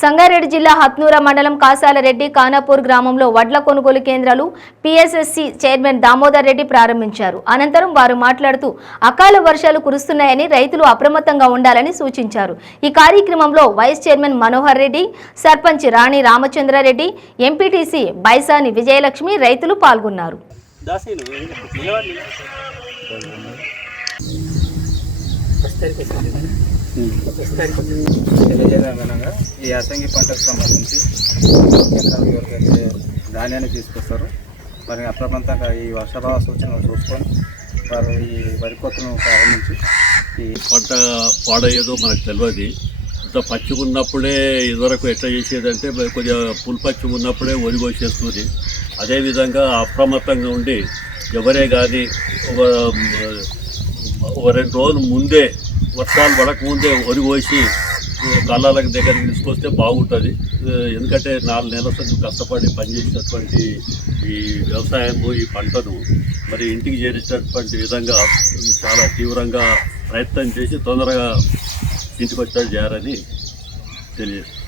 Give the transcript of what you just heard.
సంగారెడ్డి జిల్లా హత్నూర మండలం కాసాలరెడ్డి కానాపూర్ గ్రామంలో వడ్ల కొనుగోలు కేంద్రాలు పిఎస్ఎస్సి చైర్మన్ దామోదర్ రెడ్డి ప్రారంభించారు. అనంతరం వారు మాట్లాడుతూ అకాల వర్షాలు కురుస్తున్నాయని రైతులు అప్రమత్తంగా ఉండాలని సూచించారు. ఈ కార్యక్రమంలో vice chairman Manohar Reddy sarpanch Rani Ramachandra Reddy MPTC Baisani Vijayalakshmi రైతులు పాల్గొన్నారు. దాసీను ఈ యాసంగి పంటకు సంబంధించి ఎవరికైతే ధాన్యాన్ని తీసుకొస్తారు మరి అప్రమత్తంగా ఈ వర్షభావ సూచనలు చూసుకొని వారు ఈ వరి కోతను ప్రారంభించి ఈ పంట పాడయ్యేదో మనకు తెలియదు ఇంత పచ్చిగా ఉన్నప్పుడే ఇదివరకు ఎట్లా చేసేదంటే కొద్దిగా పుల్ పచ్చిగా ఉన్నప్పుడే వరి కోసేస్తుంది. అదేవిధంగా అప్రమత్తంగా ఉండి ఎవరే కానీ ఒక ఒక రెండు రోజులు ముందే వర్షాలు పడకముందే వరి కోసి కళ్ళాలకు దగ్గర తీసుకొస్తే బాగుంటుంది. ఎందుకంటే నాలుగు నెలల సంగతి కష్టపడి పనిచేసినటువంటి ఈ వ్యవసాయము ఈ పంటను మరి ఇంటికి చేరేటటువంటి విధంగా చాలా తీవ్రంగా ప్రయత్నం చేసి తొందరగా ఇంటికి వచ్చేది చేయాలని తెలియజేస్తాను